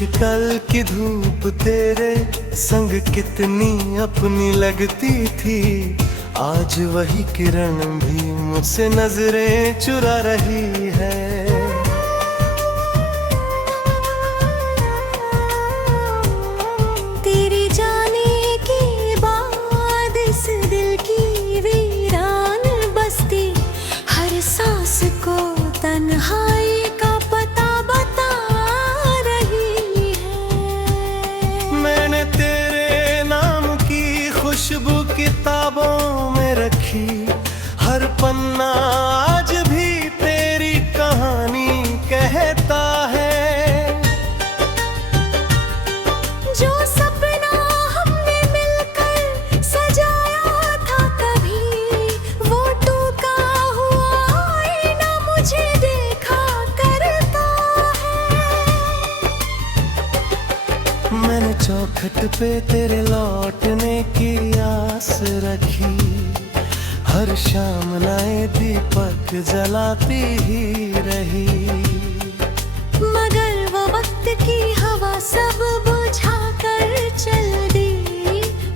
कल की धूप तेरे संग कितनी अपनी लगती थी, आज वही किरण भी मुझसे नजरें चुरा रही है। तेरे जाने के बाद इस दिल की वीरान बस्ती हर सांस को तन्हाई का पता बता रही है। मैंने तेरे नाम की खुशबू किताबों में रखी, हर पन्ना आज भी तेरी कहानी कहता है। जो सपना हमने मिलकर सजाया था कभी, वो टूटा हुआ आईना मुझे देखा करता है। मैंने चौखट पे तेरे लौटने की आस रखी, हर शाम नए दीपक जलाती ही रही। मगर वो वक्त की हवा सब बुझा कर चल दी,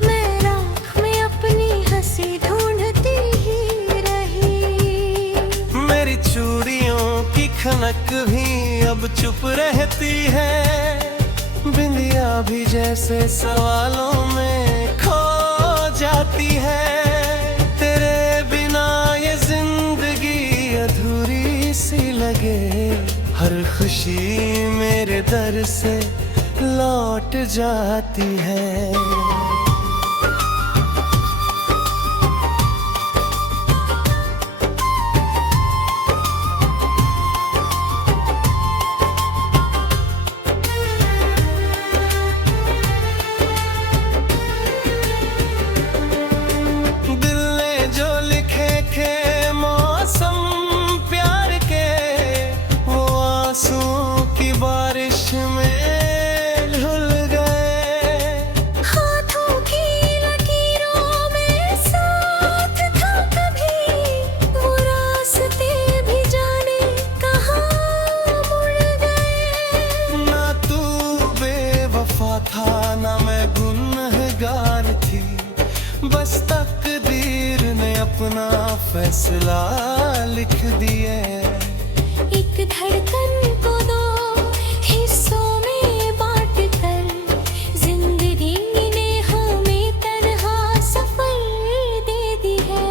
मैं राख में अपनी हंसी ढूंढती ही रही। मेरी चूड़ियों की खनक भी अब चुप रहती है, बिंदिया भी जैसे सवालों में खो जाती है। तेरे बिना ये जिंदगी अधूरी सी लगे, हर खुशी मेरे दर से लौट जाती है। दिल ने जो लिखे थे मौसम प्यार के, वो आंसुओं की बारिश में धुल गए। हाथों की लकीरों में साथ था कभी, वो रास्ते भी जाने कहाँ मुड़ गए। ना तू बेवफा था ना मैं गुनहगार थी, बस तकदीर ने अपना फैसला लिख दिया। एक धड़कन को दो हिस्सों में बांट कर, जिंदगी ने हमें तन्हा सफर दे दी है।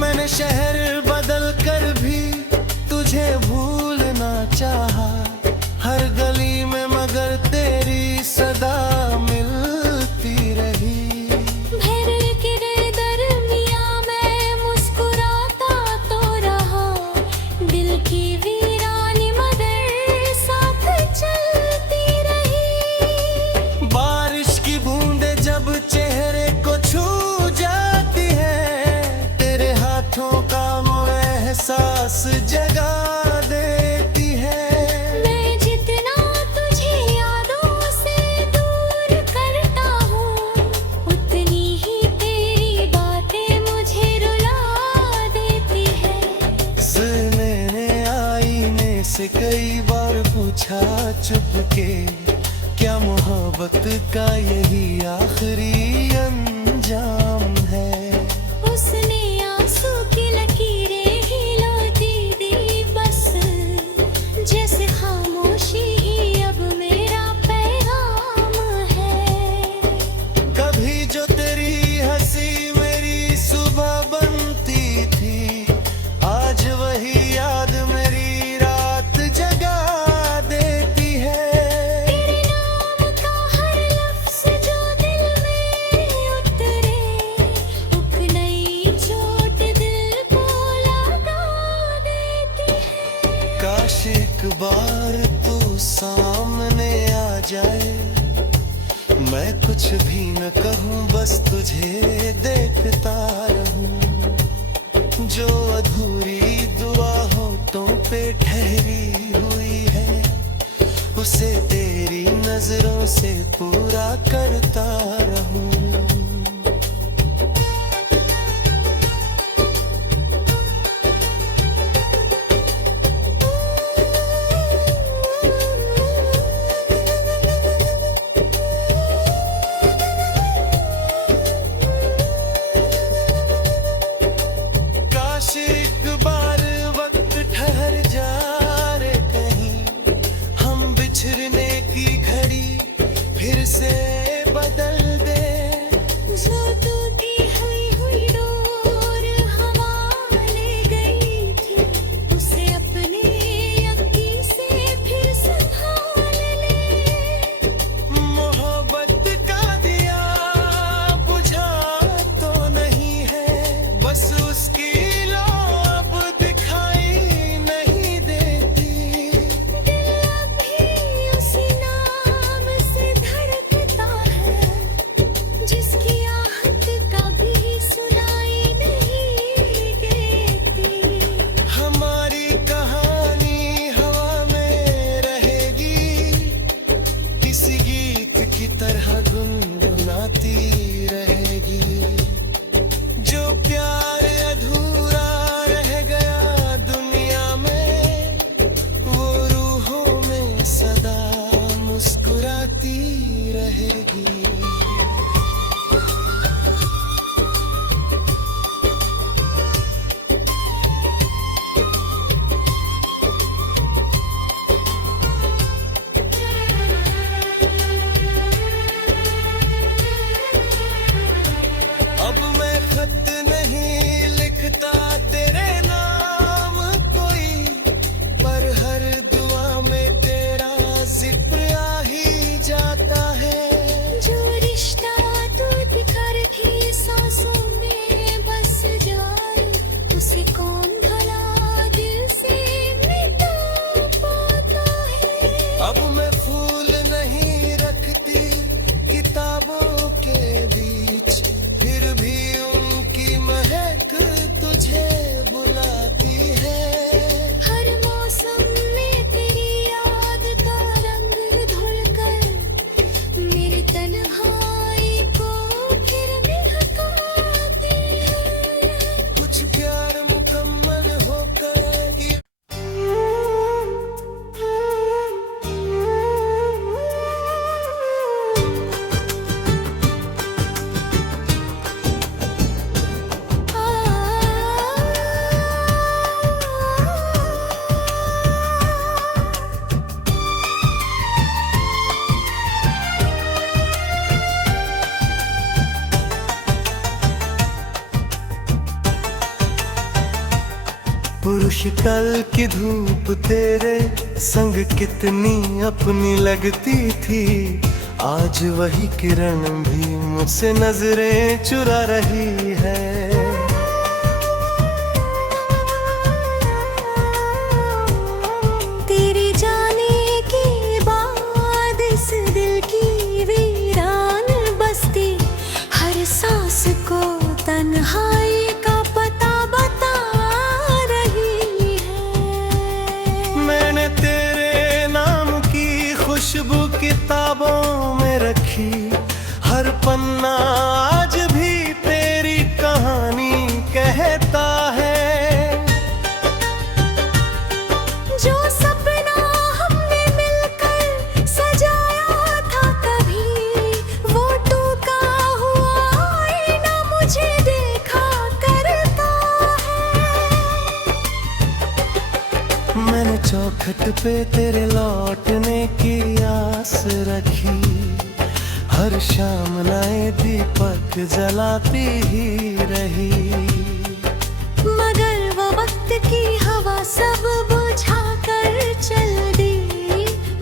मैंने शहर बदल कर भी तुझे भूलना चाहा, हर गली में मगर तेरी सदा मिलती रही। भर के दरमियां मैं मुस्कुराता तो रहा, दिल की वीरानी मगर साथ चलती रही। बारिश की बूंदें जब चेहरे को छू जाती है, तेरे हाथों का वो एहसास जगा देती है। मैं जितना तुझे यादों से दूर करता हूँ, उतनी ही तेरी बातें मुझे रुला देती है। मैंने आईने से कई बार पूछा चुपके, क्या मोहब्बत का यही आखिरी अंजाम है। उसने आंसू की लकीरें ही लौटी दी बस, जैसे खामोशी ही अब मेरा पैगाम है। कभी जो तेरी हंसी मेरी सुबह बनती थी, आज वही याद मेरी रात जगा देती है। तेरे नाम का हर लफ्ज़ जो दिल में उतरे, एक नई चोट दिल को लगा देती है। काश एक बार तू सामने आ जाए, मैं कुछ भी न कहूँ बस तुझे देखता रहूं। जो अधूरी दुआ होठों पे ठहरी हुई है, उसे तेरी नजरों से पूरा करता रहूं। कल की धूप तेरे संग कितनी अपनी लगती थी, आज वही किरण भी मुझसे नजरें चुरा रही है। तेरे जाने के बाद इस दिल की वीरान बस्ती हर सांस को तन्हाई का पता बता रही है। मैंने तेरे नाम की खुशबू किताबों में रखी, हर पन्ना आज भी तेरी कहानी कहता है। जो सपना हमने मिलकर सजाया था कभी, वो टूटा हुआ आईना मुझे देखा करता है। मैंने चौखट पे तेरे लौटने की आस रखी, हर शाम नए दीपक जलाती ही रही। मगर वो वक्त की हवा सब बुझा कर चल दी,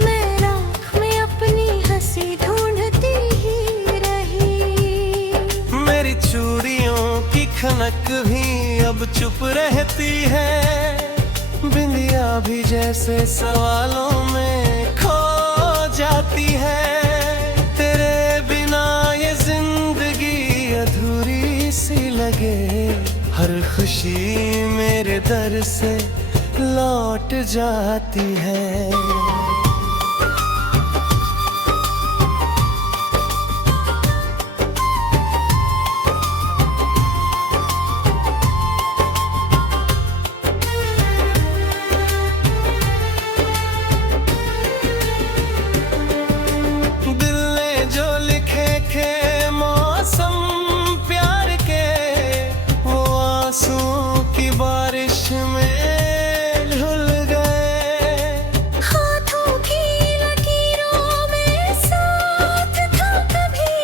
मैं राख में अपनी हंसी ढूंढती ही रही। मेरी चूड़ियों की खनक भी अब चुप रहती है, बिंदिया भी जैसे सवालों में खो जाती है। तेरे बिना ये जिंदगी अधूरी सी लगे, हर खुशी मेरे दर से लौट जाती है। दिल ने जो लिखे थे मौसम प्यार के, वो आंसुओं की बारिश में धुल गए। हाथों की लकीरों में साथ था कभी,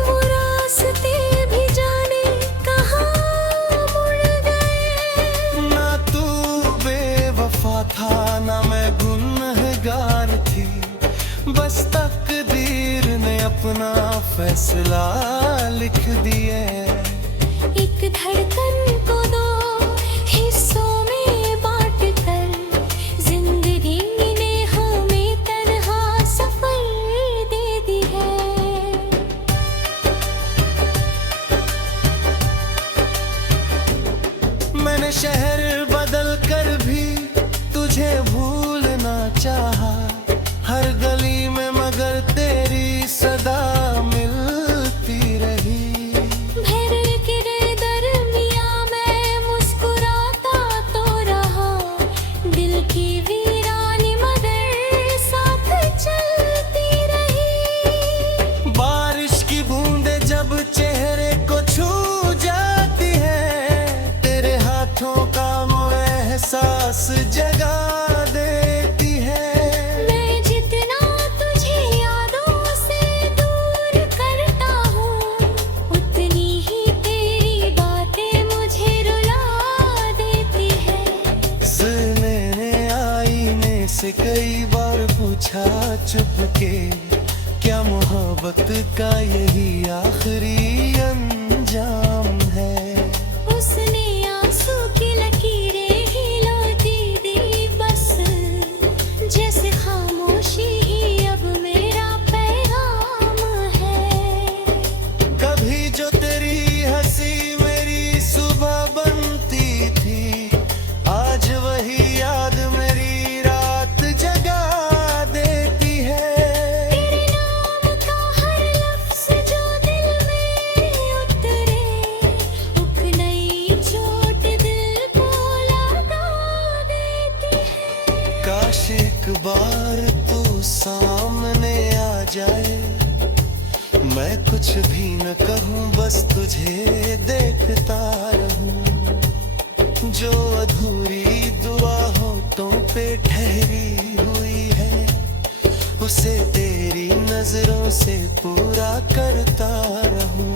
वो रास्ते भी जाने कहाँ मुड़ गए। ना तू बेवफा था ना मैं गुनहगार थी, बस तकदीर ने अपना फैसला लिख दिया। एक धड़कन को दो हिस्सों में बांट कर, जिंदगी ने हमें तन्हा सफर दे दी है। मैंने शहर बदल कर भी तुझे भूलना चाहा, हर गली में मगर तेरी सदा मिलती रही। भर के दरमियां मैं मुस्कुराता तो रहा, दिल की वीरानी मगर साथ चलती रही। बारिश की बूंदें जब चेहरे को छू जाती है, तेरे हाथों का वो एहसास जगा देती है। मैं जितना तुझे यादों से दूर करता हूँ, उतनी ही तेरी बातें मुझे रुला देती है। मैंने आईने से कई बार पूछा चुपके, क्या मोहब्बत का यही आखिरी अंजाम है। उसने आंसू की लकीरें हिलाती दी बस, जैसे खामोशी ही अब मेरा पैगाम है। कभी जो तेरी हंसी मेरी सुबह बनती थी, आज वही याद मेरी रात जगा देती है। तेरे नाम का हर लफ्ज जो दिल में उतरे, एक नई चोट दिल को लगा देती है। काश एक बार तू सामने आ जाए, मैं कुछ भी न कहूँ बस तुझे देखता रहूं। जो अधूरी दुआ होठों पे ठहरी हुई है, उसे तेरी नजरों से पूरा करता रहूं।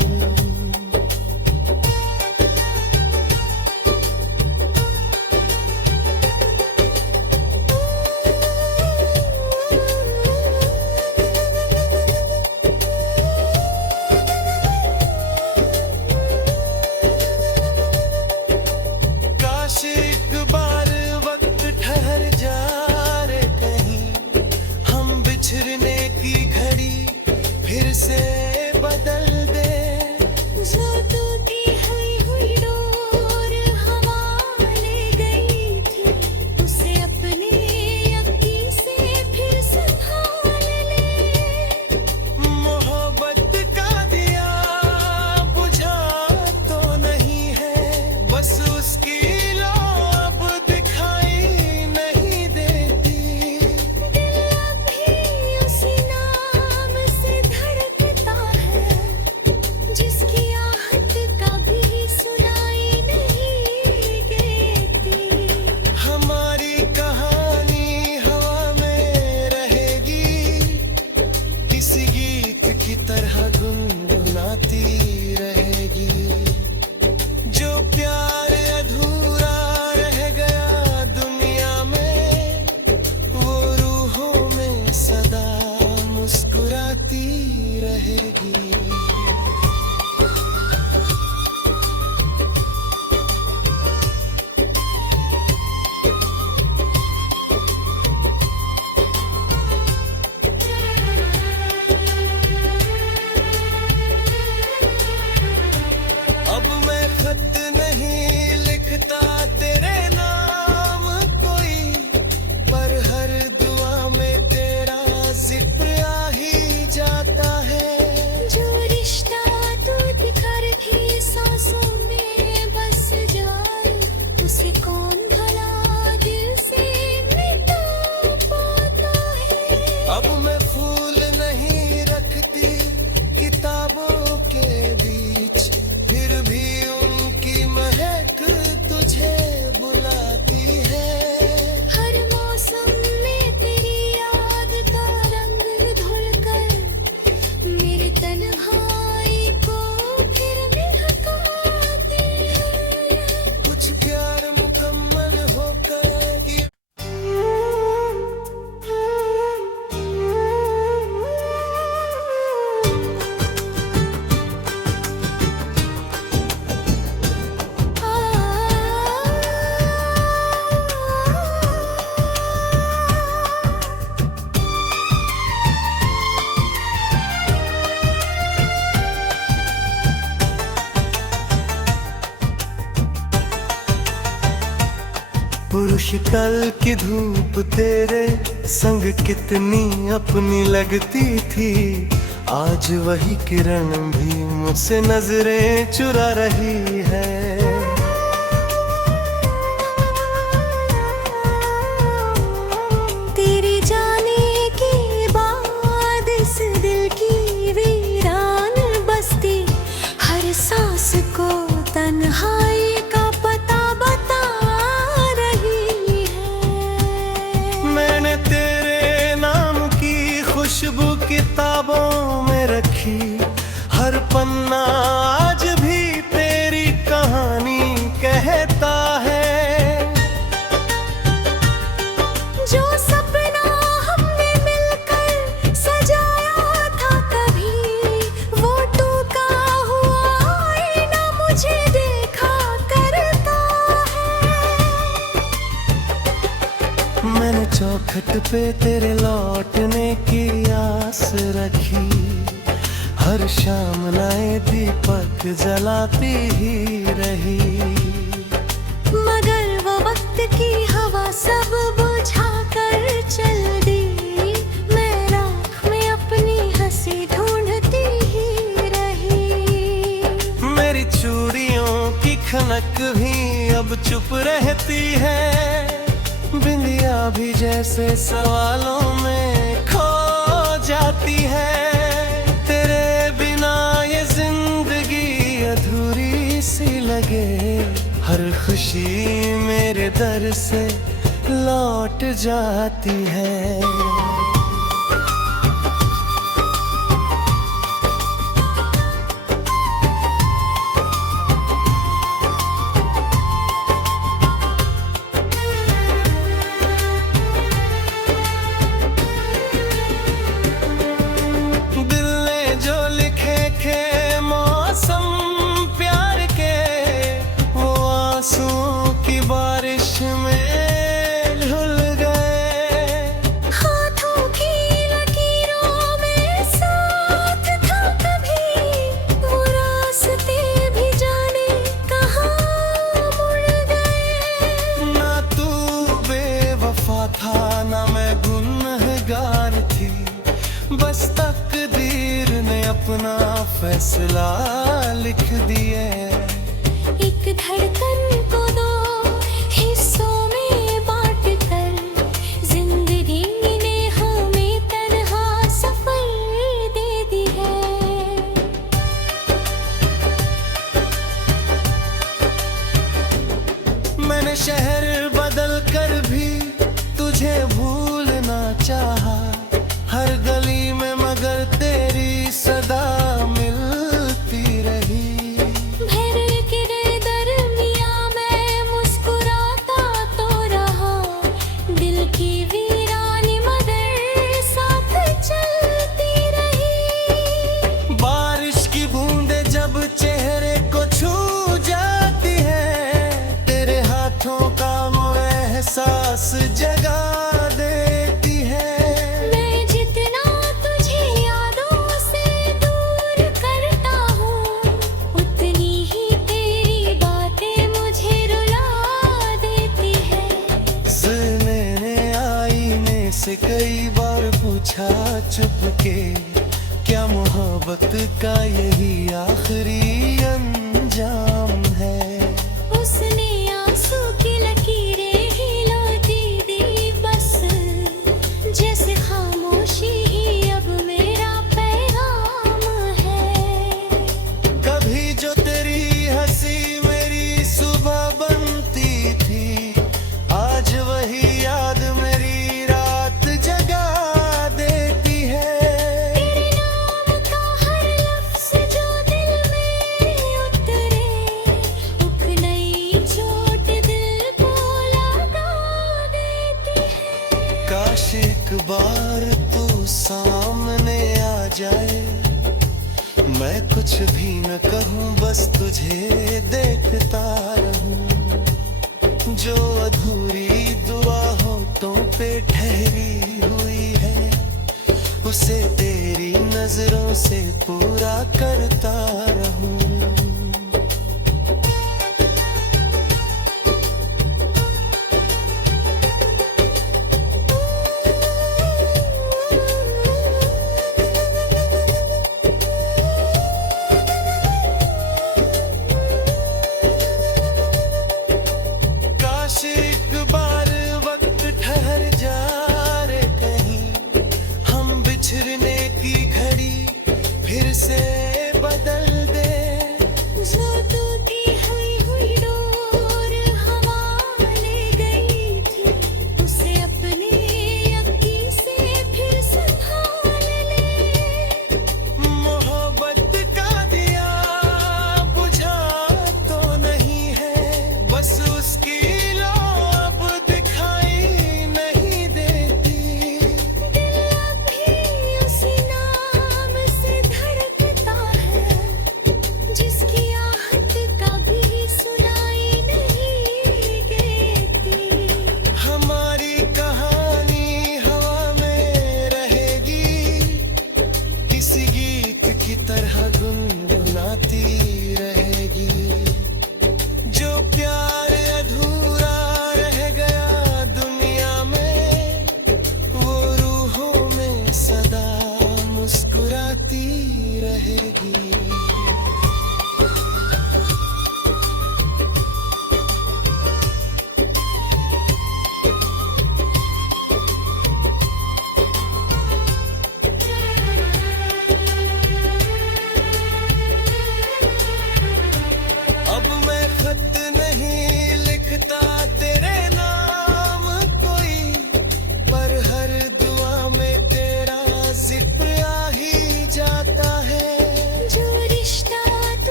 कल की धूप तेरे संग कितनी अपनी लगती थी, आज वही किरण भी मुझसे नजरें चुरा रही है। तेरे जाने के बाद इस दिल की वीरान बस्ती हर सांस को तन्हाई का पता बता रही है। मैंने तेरे नाम की खुशबू किताबों में रखी, हर पन्ना आज भी तेरी कहानी कहता है। जो सपना हमने मिलकर सजाया था कभी, वो टूटा हुआ आईना मुझे देखा करता है। मैंने चौखट पे तेरे लौटने की आस रखी, हर शाम नए दीपक जलाती ही रही। मगर वो वक्त की हवा सब बुझा कर चल दी, मैं राख में अपनी हंसी ढूंढती ही रही। मेरी चूड़ियों की खनक भी अब चुप रहती है, बिंदिया भी जैसे सवालों में खो जाती है। तेरे बिना ये जिंदगी अधूरी सी लगे, हर खुशी मेरे दर से लौट जाती है। दिल ने जो लिखे थे मौसम प्यार के, वो आंसुओं की बारिश में धुल गए। हाथों की लकीरों में साथ था कभी, वो रास्ते भी जाने कहाँ मुड़ गए। ना तू बेवफा था ना मैं गुनहगार थी, बस तकदीर ने अपना फैसला लिख दिया। एक धड़कन को दो हिस्सों में बांट कर, जिंदगी ने हमें तन्हा सफर दे दी है। मैंने शहर बदल कर भी तुझे भूलना चाहा, हर गली में मगर तेरी सदा मिलती रही। भर के दरमियां मैं मुस्कुराता तो रहा, दिल की वीरानी मगर साथ चलती रही। बारिश की बूंदें जब चेहरे को छू जाती है, तेरे हाथों का वो एहसास जगा देती है। मैं जितना तुझे यादों से दूर करता हूँ, उतनी ही तेरी बातें मुझे रुला देती है। मैंने आईने से कई बार पूछा चुपके, क्या मोहब्बत का यही आखिरी अंजाम है। उसने आंसू की लकीरें हिलाती दी बस, जैसे खामोशी ही अब मेरा पैगाम है। कभी जो तेरी हंसी मेरी सुबह बनती थी, आज वही याद मेरी रात जगा देती है। तेरे नाम का हर लफ्ज़ जो दिल में उतरे, एक नई चोट दिल को लगा देती है। काश एक बार तू सामने आ जाए, मैं कुछ भी न कहूँ बस तुझे देखता रहूं। जो अधूरी दुआ होठों पे ठहरी हुई है, उसे तेरी नजरों से पूरा करता रहूं।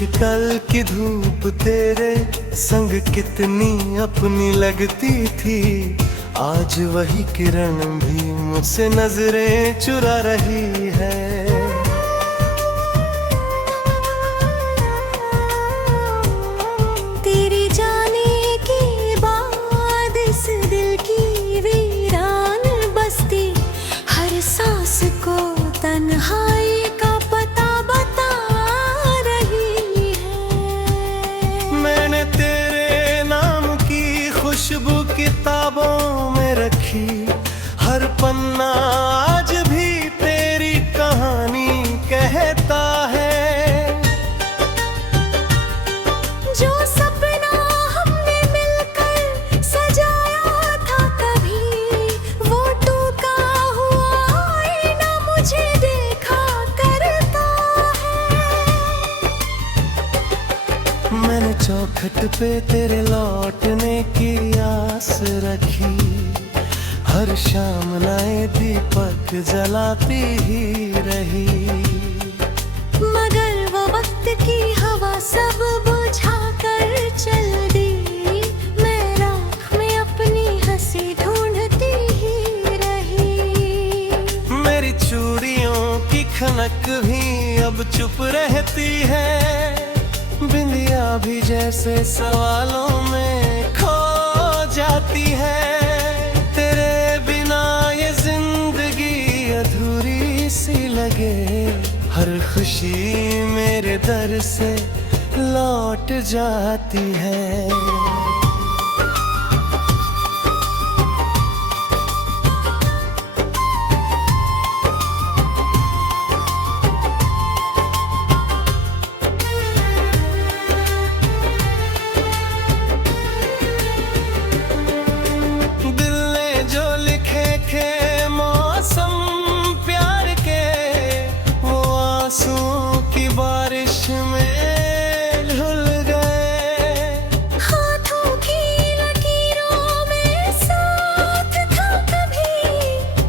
कल की धूप तेरे संग कितनी अपनी लगती थी, आज वही किरण भी मुझसे नजरें चुरा रही है। तेरे जाने के बाद इस दिल की वीरान बस्ती हर सांस को तन्हाई का पता बता रही है। मैंने तेरे नाम की खुशबू किताबों में रखी, हर पन्ना आज भी तेरी कहानी कहता है। जो सपना हमने मिलकर सजाया था कभी, वो टूटा हुआ आईना मुझे देखा करता है। मैंने चौखट पे तेरे लौटने की आस रखी, हर शाम नए दीपक जलाती ही रही। मगर वो वक्त की हवा सब बुझा कर चल दी, मैं राख में अपनी हंसी ढूंढती ही रही। मेरी चूड़ियों की खनक भी अब चुप रहती है, बिंदिया भी जैसे सवालों में खो जाती है। तेरे बिना ये जिंदगी अधूरी सी लगे, हर खुशी मेरे दर से लौट जाती है। दिल ने जो लिखे थे मौसम प्यार के, वो आंसुओं की बारिश में धुल गए। हाथों की लकीरों में साथ था कभी,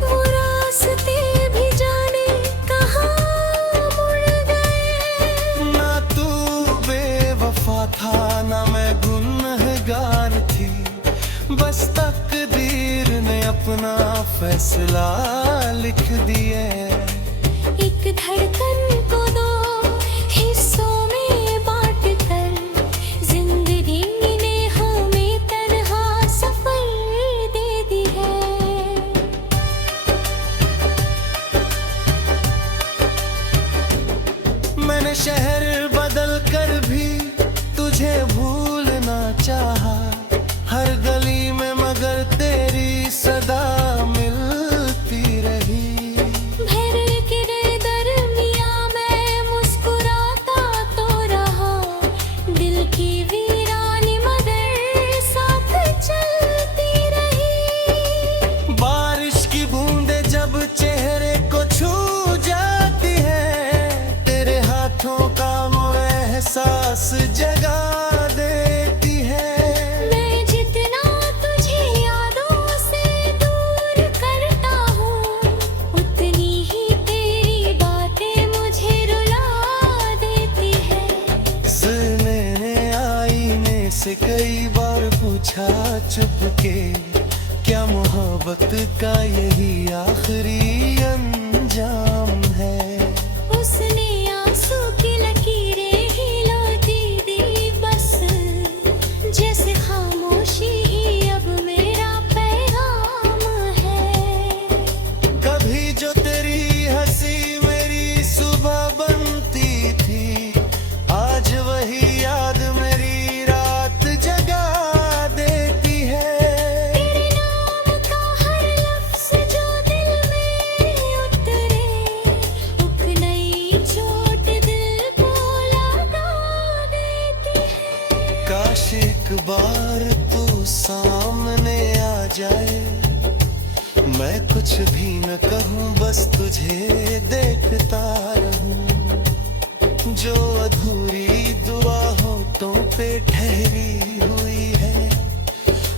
वो रास्ते भी जाने कहाँ मुड़ गए। ना तू बेवफा था ना मैं गुनहगार थी, बस तकदीर ने अपना फैसला लिख दिया। एक धड़कन को दो हिस्सों में बांट कर, जिंदगी ने हमें तन्हा सफर दे दी है। मैंने शहर बदल कर भी तुझे भूलना चाहा, हर गली में मगर तेरी सदा मिलती रही। भर के दरमियां मैं मुस्कुराता तो रहा, दिल की वीरानी मगर साथ चलती रही। बारिश की बूंदें जब चेहरे को छू जाती है, तेरे हाथों का वो एहसास जगा देती है। मैं जितना तुझे यादों से दूर करता हूँ, उतनी ही तेरी बातें मुझे रुला देती है। मैंने आईने से कई बार पूछा चुपके, क्या मोहब्बत का यही आखिरी अंजाम है। उसने आंसू की लकीरें ही लौटी दी बस, जैसे खामोशी ही अब मेरा पैगाम है। कभी जो तेरी हंसी मेरी सुबह बनती थी, आज वही याद मेरी रात जगा देती है। तेरे नाम का हर लफ्ज़ जो दिल में उतरे, एक नई चोट दिल को लगा देती है। काश एक बार तू सामने आ जाए, मैं कुछ भी न कहूँ बस तुझे देखता रहूं। जो अधूरी दुआ होठों पे ठहरी हुई है,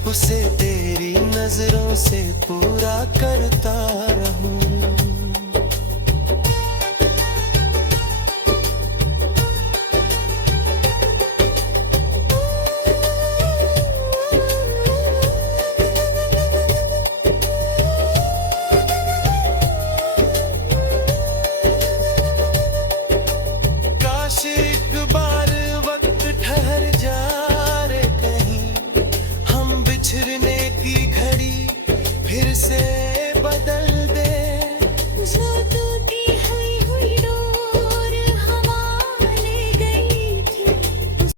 उसे तेरी नजरों से पूरा करता रहूं।